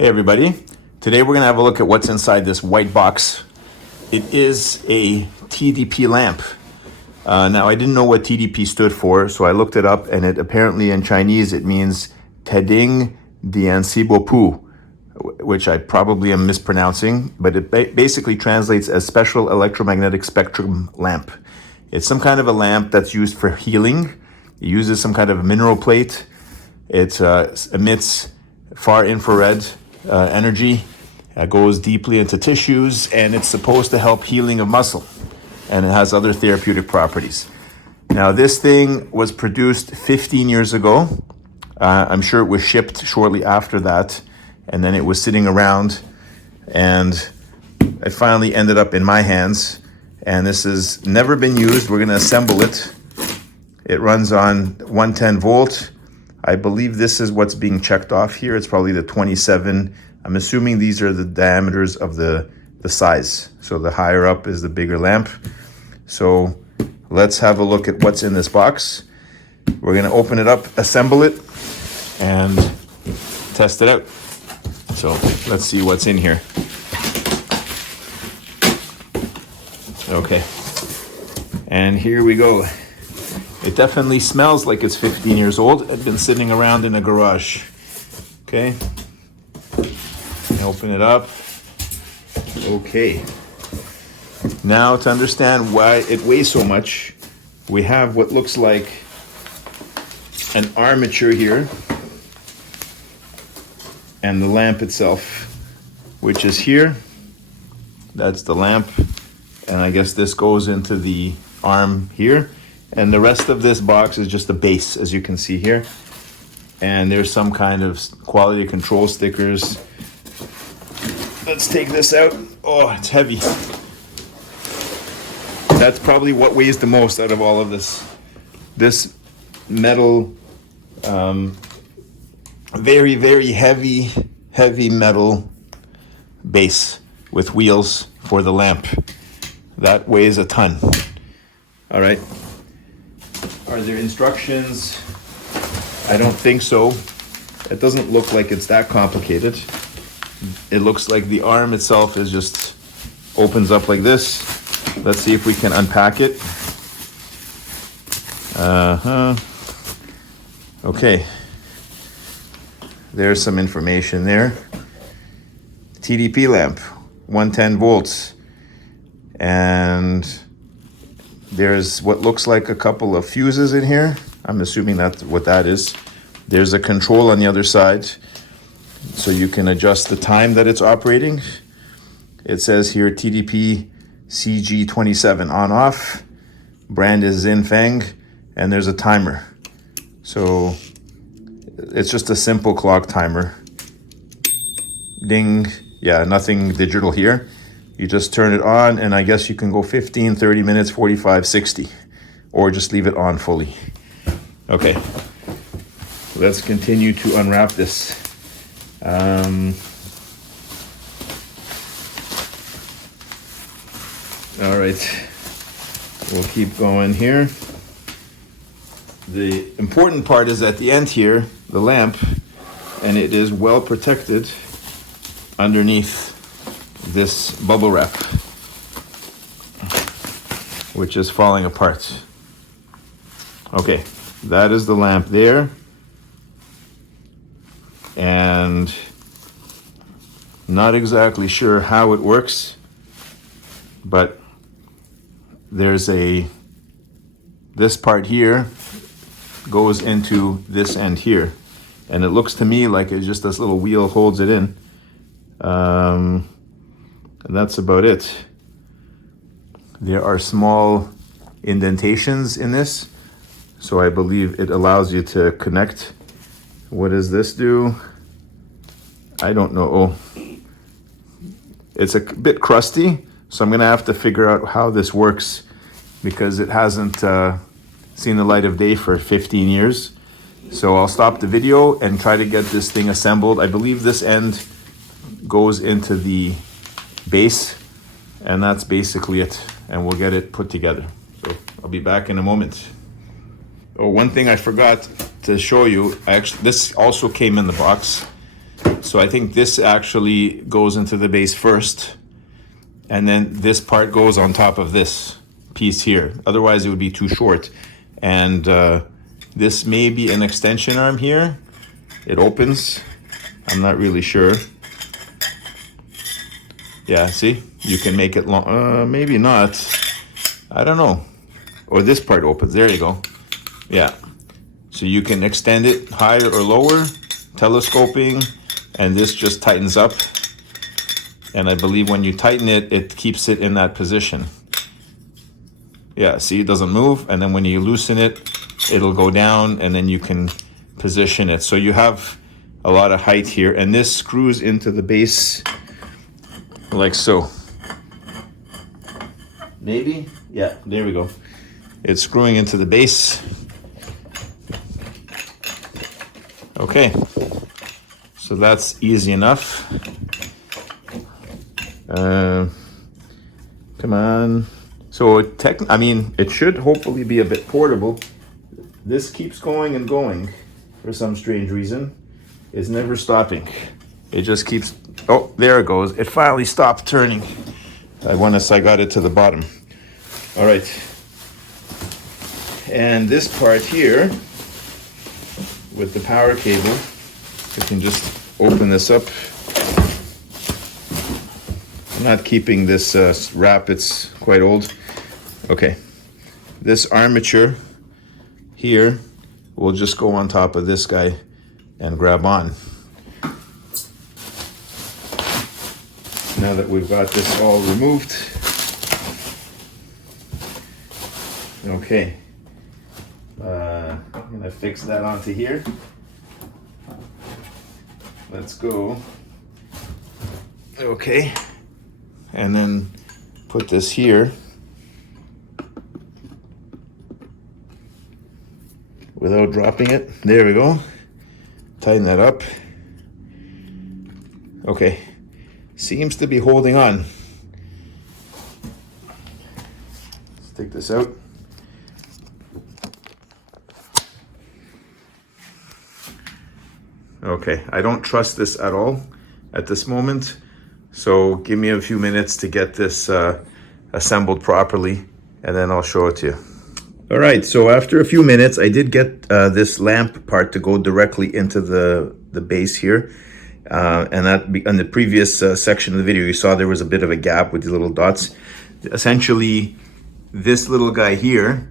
Hey everybody, today we're going to have a look at what's inside this white box. It is a TDP lamp. Now I didn't know what TDP stood for, so I looked it up, and it apparently in Chinese it means Diancibo Pu, which I probably am mispronouncing, but it basically translates as special electromagnetic spectrum lamp. It's some kind of a lamp that's used for healing. It uses some kind of mineral plate. It emits far infrared energy, goes deeply into tissues, and it's supposed to help healing of muscle, and it has other therapeutic properties. Now this thing was produced 15 years ago. I'm sure it was shipped shortly after that, and then it was sitting around, and it finally ended up in my hands, and this has never been used. We're going to assemble it. It runs on 110 volt. I believe this is what's being checked off here. It's probably the 27. I'm assuming these are the diameters of the size. So the higher up is the bigger lamp. So let's have a look at what's in this box. We're going to open it up, assemble it, and test it out. So let's see what's in here. Okay. And here we go. It definitely smells like it's 15 years old. It's been sitting around in a garage. Okay. Open it up. Okay. Now to understand why it weighs so much, we have what looks like an armature here, and the lamp itself, which is here. That's the lamp. And I guess this goes into the arm here. And the rest of this box is just a base, as you can see here. And there's some kind of quality control stickers. Let's take this out. Oh, it's heavy. That's probably what weighs the most out of all of this. This metal, very, very heavy metal base with wheels for the lamp. That weighs a ton. All right. Are there instructions? I don't think so. It doesn't look like it's that complicated. It looks like the arm itself is just opens up like this. Let's see if we can unpack it. Okay. There's some information there. TDP lamp, 110 volts. And there's what looks like a couple of fuses in here. I'm assuming that's what that is. There's a control on the other side, so you can adjust the time that it's operating. It says here TDP CQ-27 on off. Brand is Zinfeng, and there's a timer. So it's just a simple clock timer. Ding. Yeah, nothing digital here. You just turn it on, and I guess you can go 15, 30 minutes, 45, 60, or just leave it on fully. Okay, let's continue to unwrap this. All right, we'll keep going here. The important part is at the end here, the lamp, and it is well protected underneath this bubble wrap, which is falling apart. Okay, that is the lamp there. And not exactly sure how it works, but there's this part here goes into this end here, and it looks to me like it's just this little wheel holds it in. And that's about it. There are small indentations in this, so I believe it allows you to connect. What does this do? I don't know. Oh, it's a bit crusty, so I'm gonna have to figure out how this works, because it hasn't seen the light of day for 15 years. So I'll stop the video and try to get this thing assembled. I believe this end goes into the base, and that's basically it, and we'll get it put together. So I'll be back in a moment. Oh, one thing I forgot to show you, this also came in the box. So I think this actually goes into the base first, and then this part goes on top of this piece here. Otherwise, it would be too short. And this may be an extension arm here. It opens. I'm not really sure. Yeah, see? You can make it long. Maybe not. I don't know. Or this part opens. There you go. Yeah. So you can extend it higher or lower, telescoping, and this just tightens up. And I believe when you tighten it, it keeps it in that position. Yeah, see, it doesn't move. And then when you loosen it, it'll go down, and then you can position it. So you have a lot of height here. And this screws into the base like so. Maybe? Yeah, there we go. It's screwing into the base. Okay, so that's easy enough. Come on. So it should hopefully be a bit portable. This keeps going and going for some strange reason. It's never stopping. It just keeps, oh, there it goes. It finally stopped turning. Once I got it to the bottom. All right. And this part here, with the power cable, I can just open this up. I'm not keeping this wrap, it's quite old. Okay, this armature here will just go on top of this guy and grab on. Now that we've got this all removed. Okay, I'm gonna fix that onto here. Let's go. Okay, and then put this here without dropping it. There we go. Tighten that up. Okay, seems to be holding on. Let's take this out. Okay, I don't trust this at all at this moment. So give me a few minutes to get this assembled properly, and then I'll show it to you. All right, so after a few minutes, I did get this lamp part to go directly into the base here. And that on the previous section of the video, you saw there was a bit of a gap with the little dots. Essentially, this little guy here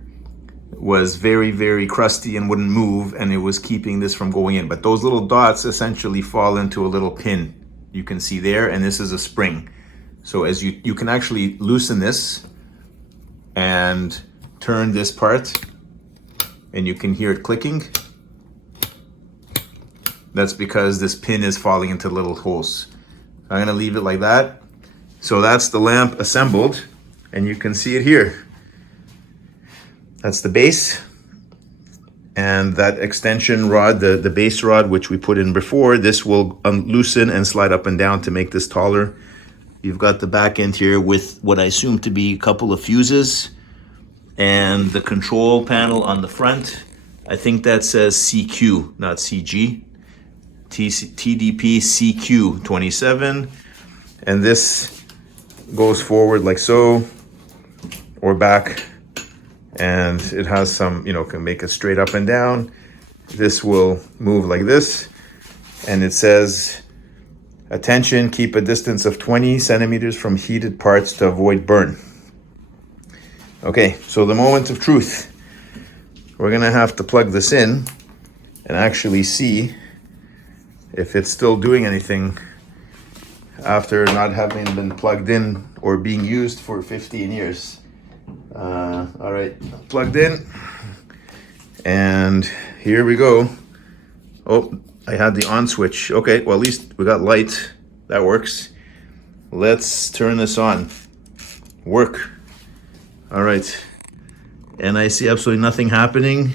was very, very crusty and wouldn't move, and it was keeping this from going in. But those little dots essentially fall into a little pin you can see there, and this is a spring. So as you can actually loosen this and turn this part, and you can hear it clicking. That's because this pin is falling into little holes. I'm gonna leave it like that. So that's the lamp assembled, and you can see it here. That's the base, and that extension rod, the base rod, which we put in before, this will loosen and slide up and down to make this taller. You've got the back end here with what I assume to be a couple of fuses, and the control panel on the front. I think that says CQ, not CG. TDP CQ-27, and this goes forward like so, or back, and it has some, can make it straight up and down. This will move like this, and it says, attention, keep a distance of 20 centimeters from heated parts to avoid burn. Okay, so the moment of truth. We're gonna have to plug this in and actually see if it's still doing anything after not having been plugged in or being used for 15 years. All right, plugged in, and here we go. Oh, I had the on switch. Okay, well, at least we got light. That works. Let's turn this on. Work. All right, and I see absolutely nothing happening.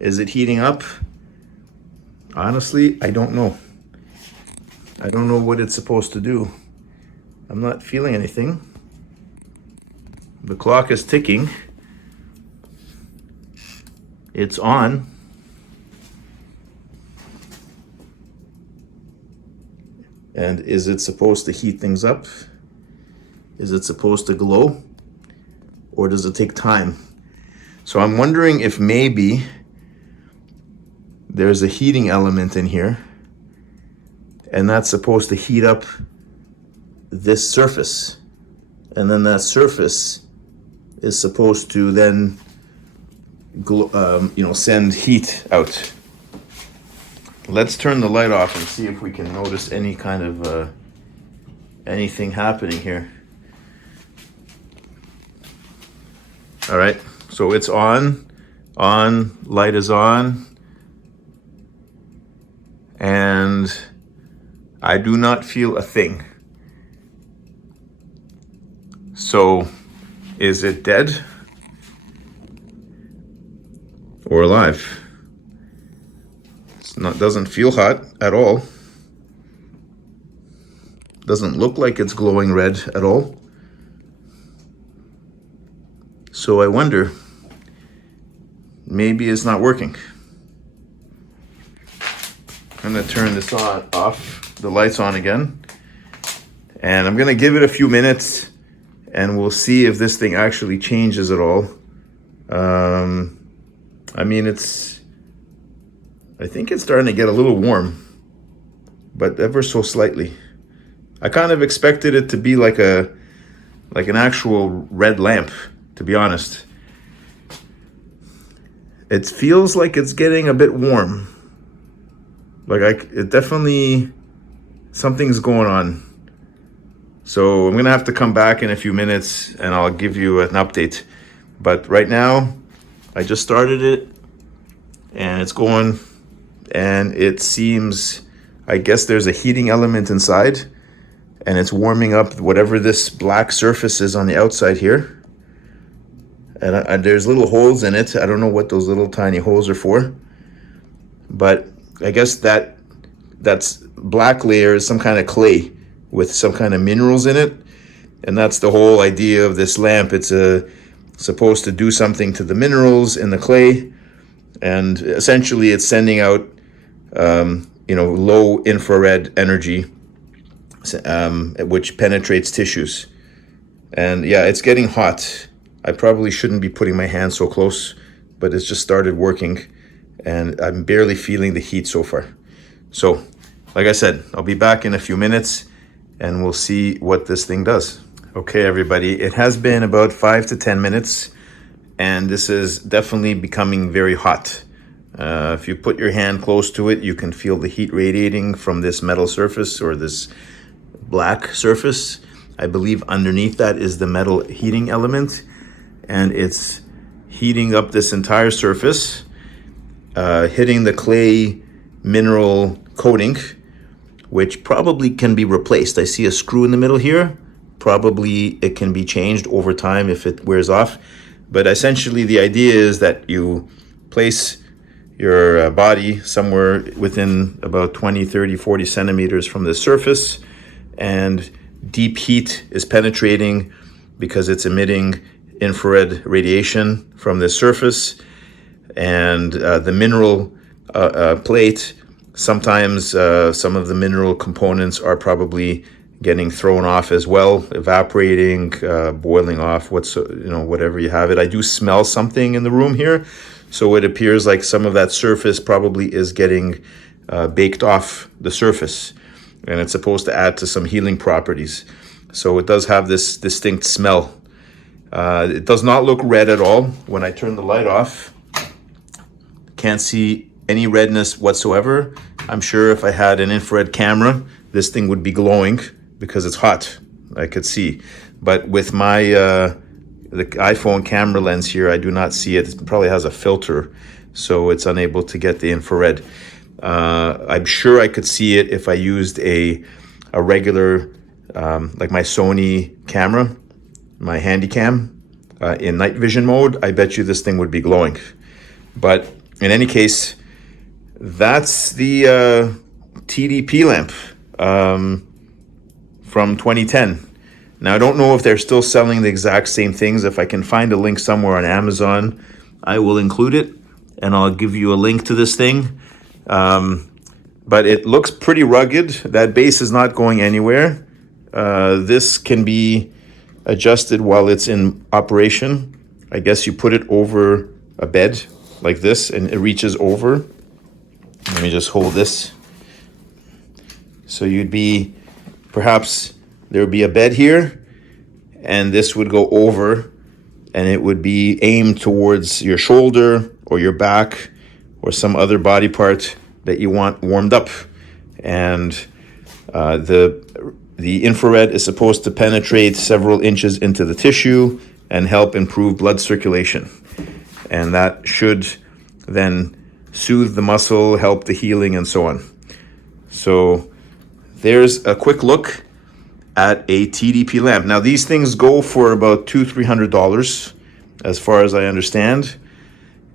Is it heating up? Honestly, I don't know. I don't know what it's supposed to do. I'm not feeling anything. The clock is ticking. It's on. And is it supposed to heat things up? Is it supposed to glow? Or does it take time? So I'm wondering if maybe there's a heating element in here, and that's supposed to heat up this surface. And then that surface is supposed to then send heat out. Let's turn the light off and see if we can notice any kind of anything happening here. All right, so it's on, light is on, and I do not feel a thing. So, is it dead or alive? Doesn't feel hot at all. Doesn't look like it's glowing red at all. So I wonder, maybe it's not working. I'm gonna turn this off, the light's on again, and I'm gonna give it a few minutes, and we'll see if this thing actually changes at all. I think it's starting to get a little warm, but ever so slightly. I kind of expected it to be like an actual red lamp, to be honest. It feels like it's getting a bit warm. It definitely, something's going on. So I'm gonna have to come back in a few minutes and I'll give you an update. But right now, I just started it and it's going, and it seems, I guess there's a heating element inside and it's warming up whatever this black surface is on the outside here. And there's little holes in it. I don't know what those little tiny holes are for, but I guess that's black layer is some kind of clay with some kind of minerals in it. And that's the whole idea of this lamp. It's supposed to do something to the minerals in the clay. And essentially it's sending out, low infrared energy, which penetrates tissues. And yeah, it's getting hot. I probably shouldn't be putting my hand so close, but it's just started working and I'm barely feeling the heat so far. So, like I said, I'll be back in a few minutes and we'll see what this thing does. Okay, everybody, it has been about 5 to 10 minutes and this is definitely becoming very hot. If you put your hand close to it, you can feel the heat radiating from this metal surface or this black surface. I believe underneath that is the metal heating element, and it's heating up this entire surface, hitting the clay mineral coating, which probably can be replaced. I see a screw in the middle here. Probably it can be changed over time if it wears off. But essentially the idea is that you place your body somewhere within about 20, 30, 40 centimeters from the surface, and deep heat is penetrating because it's emitting infrared radiation from the surface. And the mineral plate, sometimes some of the mineral components are probably getting thrown off as well, evaporating, boiling off, whatever you have it. I do smell something in the room here, so it appears like some of that surface probably is getting baked off the surface, and it's supposed to add to some healing properties. So it does have this distinct smell. It does not look red at all. When I turn the light off, can't see any redness whatsoever. I'm sure if I had an infrared camera, this thing would be glowing because it's hot, I could see. But with my the iPhone camera lens here, I do not see it. It probably has a filter, so it's unable to get the infrared. I'm sure I could see it if I used a regular, like my Sony camera, my Handycam, in night vision mode. I bet you this thing would be glowing. But in any case, that's the TDP lamp from 2010. Now, I don't know if they're still selling the exact same things. If I can find a link somewhere on Amazon, I will include it, and I'll give you a link to this thing. but it looks pretty rugged. That base is not going anywhere. This can be adjusted while it's in operation. I guess you put it over a bed like this and it reaches over. Let me just hold this. So you'd be, perhaps there would be a bed here and this would go over and it would be aimed towards your shoulder or your back or some other body part that you want warmed up. And the infrared is supposed to penetrate several inches into the tissue and help improve blood circulation. And that should then soothe the muscle, help the healing, and so on. So there's a quick look at a TDP lamp. Now these things go for about $200-300 as far as I understand.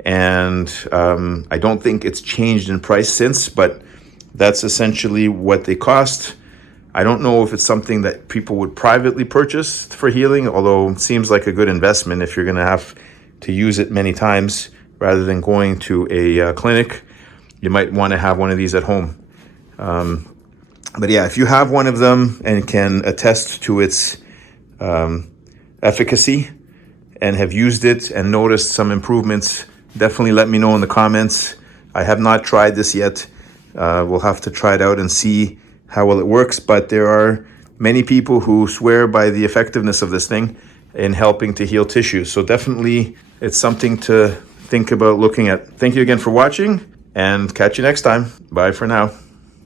And I don't think it's changed in price since, but that's essentially what they cost. I don't know if it's something that people would privately purchase for healing, although it seems like a good investment if you're going to have to use it many times rather than going to a clinic. You might want to have one of these at home. But yeah, if you have one of them and can attest to its efficacy and have used it and noticed some improvements, definitely let me know in the comments. I have not tried this yet. We'll have to try it out and see how well it works, but there are many people who swear by the effectiveness of this thing in helping to heal tissue. So definitely it's something to think about looking at. Thank you again for watching and catch you next time. Bye for now.